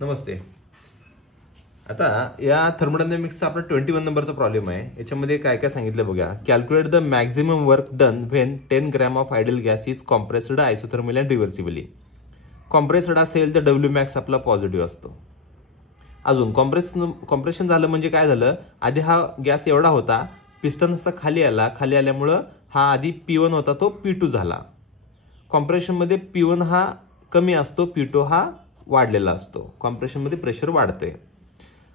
नमस्ते. आता या थर्मोडायनामिक्सचा आपला 21 नंबरचा प्रॉब्लेम आहे. याच्यामध्ये काय काय सांगितलं बघा. Calculate the maximum work done when 10 gram of ideal gas is compressed isothermally and reversibly. Compressed असेल तर डब्ल्यू मॅक्स आपला पॉझिटिव्ह असतो. अजून कॉम्प्रेशन झालं म्हणजे काय झालं, आधी हा गॅस एवढा होता, पिस्टन असा खाली आला, खाली आल्यामुळं हा आधी P1 होता तो P2 झाला. कॉम्प्रेशनमध्ये P1 हा कमी असतो, P2 हा वाढलेला असतो. कॉम्प्रेशनमध्ये प्रेशर वाढते.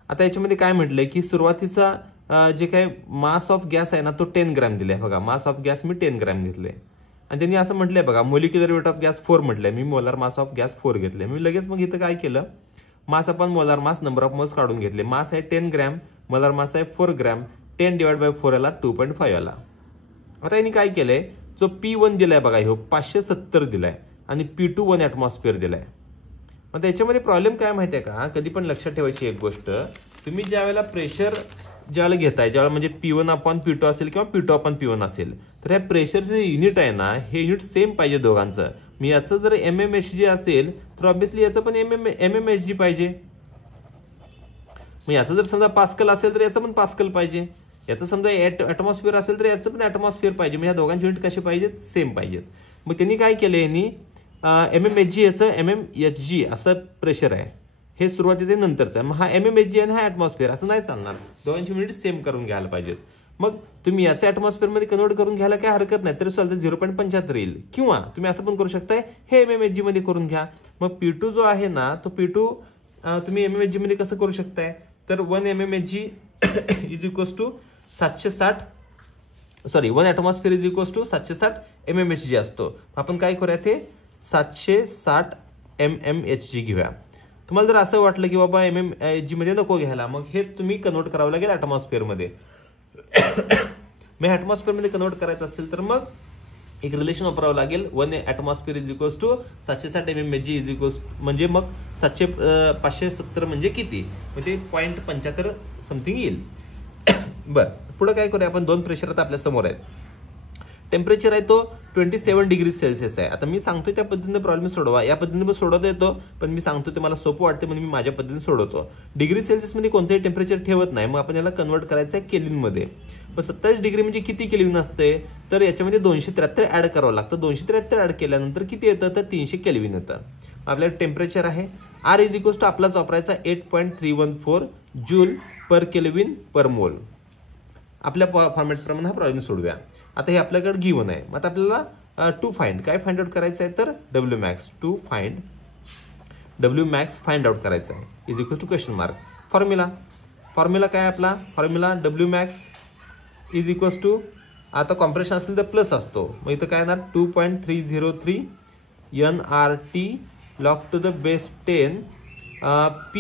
आता याच्यामध्ये काय म्हटलंय की सुरुवातीचा जे काय मास ऑफ गॅस आहे ना तो 10 ग्रॅम दिलाय. बघा, mass of gas me 10 gram घेतले आणि त्यांनी असं म्हटलंय बघा, मोलिक्युलर वेट ऑफ गॅस 4 म्हटलंय, मी मोलार मास ऑफ गॅस 4 घेतले. मी लगेच मग इथं काय केलं, मास आपण molar mass number of moles काढून घेतले. मास आहे 10 ग्रॅम, मोलार मास आहे 4 ग्रॅम, 10 डिवाइड बाय 4 आला 2.5 आला. आता यांनी काय केलंय, जो P1 दिलाय बघा, ह्यो 570 दिलाय आणि P2 1 ऍटमॉस्फिअर दिलाय. मग त्याच्यामध्ये प्रॉब्लेम काय माहितीये का, कधी पण लक्षात ठेवायची एक गोष्ट, तुम्ही ज्या वेळेला प्रेशर ज्यावेळेला घेताय, ज्यावेळेला म्हणजे P1 अपॉन P2 असेल किंवा P2 अपॉन P1 असेल, तर ह्या प्रेशरचे युनिट आहे ना, हे युनिट सेम पाहिजे दोघांचं. मी याचं जर MMHG असेल तर ऑब्व्हियसली याचं पण MMHG पाहिजे. मग याचं जर समजा पास्कल असेल तर याचं पण पास्कल पाहिजे. याचं समजा ऍटमॉस्फिअर असेल तर याचं पण ऍटमॉस्फिअर पाहिजे. म्हणजे या दोघांचे युनिट कसे पाहिजेत, सेम पाहिजेत. मग त्यांनी काय केलं, यांनी MMHG याचं MMHG असं प्रेशर आहे, हे सुरुवातीचं नंतरचं आहे. मग हा MMHG आणि हा ऍटमॉस्फिअर असं नाही चालणार, दोघांची युनिट सेम करून घ्यायला पाहिजेत. मग तुम्ही याचं ऍटमॉस्फिअर मध्ये कन्वर्ट करून घ्यायला काय हरकत नाही, तरी चालतं 0.75 येईल. किंवा तुम्ही असं पण करू शकताय, हे MMHG मध्ये करून घ्या. मग P2 जो आहे ना तो P2 तुम्ही MMHG मध्ये कसं करू शकताय, तर 1 MMHG is equals to 1 atmosphere is equals to 760 MMHG असतो. आपण काय करूया, ते 760 MMHG घेऊया. तुम्हाला जर असं वाटलं की बाबा MMHG मध्ये नको घ्यायला, मग हे तुम्ही कन्वर्ट करावं लागेल ऍटमॉस्फिअर मध्ये. मग ऍटमॉस्फिअर मध्ये कन्वर्ट करायचं असेल तर मग एक रिलेशन वापरावं लागेल. 1 atmosphere is equals to 760 MMHG is equals, म्हणजे मग 570 म्हणजे किती, म्हणजे 0.75 समथिंग येईल. बरं, पुढे काय करूया आपण, दोन प्रेशर आता आपल्या समोर आहेत. टेम्परेचर आहे तो 27 डिग्री सेल्सिअस आहे. आता मी सांगतोय त्या पद्धतीने प्रॉब्लेम सोडवा, या पद्धतीने सोडवता येतो, पण मी सांगतो ते मला सोपं वाटते म्हणून मी माझ्या पद्धतीने सोडवतो. डिग्री सेल्सिअस मध्ये कोणतेही टेम्परेचर ठेवत नाही. मग आपण याला कन्वर्ट करायचं आहे केल्विन मध्ये. मग 27 डिग्री म्हणजे किती केल्विन असते, तर याच्यामध्ये 273 ऍड करावं लागतं. 273 ऍड केल्यानंतर किती येतं, तर 300 केल्विन येतं. आपल्याला टेम्परेचर आहे R इज इक्वल्स टू आपलाच वापरायचा 8.314 जूल पर केल्विन पर मोल. आपल्या फॉर्मॅट प्रमाणे हा प्रॉब्लेम सोडूया. आता हे आपल्याकडे गिवन आहे. मग आता आपल्याला टू फाइंड काय फाइंड आउट करायचं आहे, तर डब्ल्यू मॅक्स फाइंड आउट करायचं आहे is equal to question mark. Formula काय आपला, formula W max is equals to, आता कॉम्प्रेशन असेल तर प्लस असतो, मग इथं काय येणार 2.303 nRT log to the base 10 P.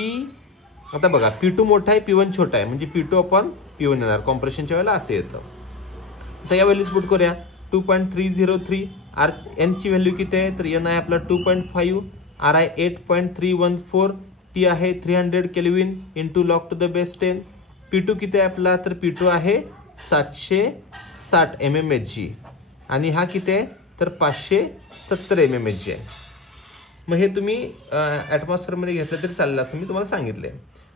आता बघा, P2 मोठा आहे, P1 छोटा आहे, म्हणजे P2 अपॉन P1 येणार. कॉम्प्रेशनच्या वेळेला असे येतं. तर या व्हॅल्यूज पुट करूया. 2.303 R N ची व्हॅल्यू किती आहे, तर N आहे आपला 2.5, R आहे 8.314, T आहे 300 kelvin into log to the base 10. P2 किती आहे आपला, तर P2 आहे 760 MMHG आणि हा किती आहे, तर 570 MMHG आहे. मग हे तुम्ही ऍटमॉस्फिअर मध्ये घेतलं तरी चालेल असं मी तुम्हाला सांगितलंय.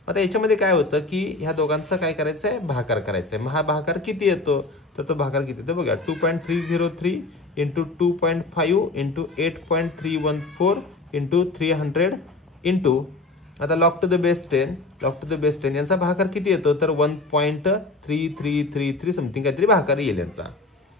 आता याच्यामध्ये काय होतं की ह्या दोघांचा काय करायचं आहे, भागाकार करायचा आहे. मग हा भागाकार किती येतो, तर तो भागाकार किती येतो बघा, 2.303 इंटू 2.5 इंटू 8.314 इंटू 300 इंटू, आता लॉग टू द बेस 10 यांचा भागाकार किती येतो, तर 1.3333 समथिंग काहीतरी भागाकार येईल यांचा.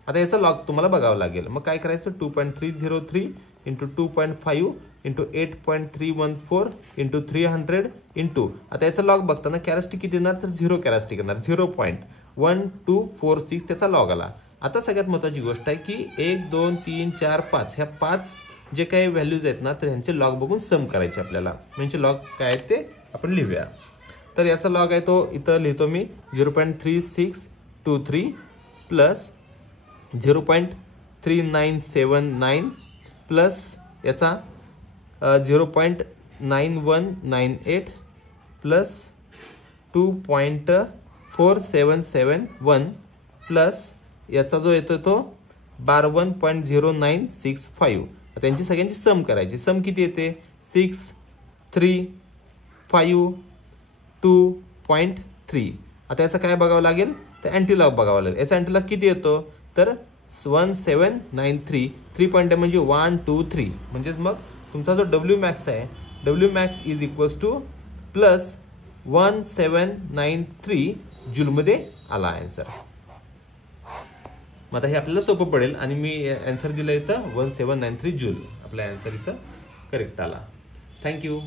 आता याचा लॉग तुम्हाला बघावं लागेल. मग काय करायचं, 2.303 इंटू 2.5 इंटू 8.314 इंटू 300 इंटू, आता याचा लॉग बघताना कॅरेस्टिक किती येणार, तर 0 कॅरेस्टिक येणार, 0.1246 त्याचा लॉग आला. आता सगळ्यात महत्वाची गोष्ट आहे की 1 2 3 4 5 ह्या 5 जे काही व्हॅल्यूज आहेत ना, तर ह्यांचे लॉग बघून सम करायचे आपल्याला. म्हणजे लॉग काय आहे ते आपण लिहूया. तर याचा लॉग आहे तो इथं लिहितो मी 0.3623 प्लस 0.3979 प्लस याचा 0.9198 प्लस 2.4771 प्लस याचा जो येतो तो 12.0965. त्यांची सगळ्यांची सम करायची. सम किती येते 6 3 2.3. आता याचं काय बघावं लागेल तर अँटीलॉग बघावं लागेल. याचा अँटीलॉग किती येतो तर 1793. 3 पॉईंट म्हणजे 1 2 3. म्हणजेच मग तुमचा जो डब्ल्यू मॅक्स आहे W max is equals two plus 1793 जूलमध्ये आला आन्सर. मग आता हे आपल्याला सोपं पडेल आणि मी आन्सर दिलं इथं 1793 जूल. आपला आन्सर इथं करेक्ट आला. थँक्यू.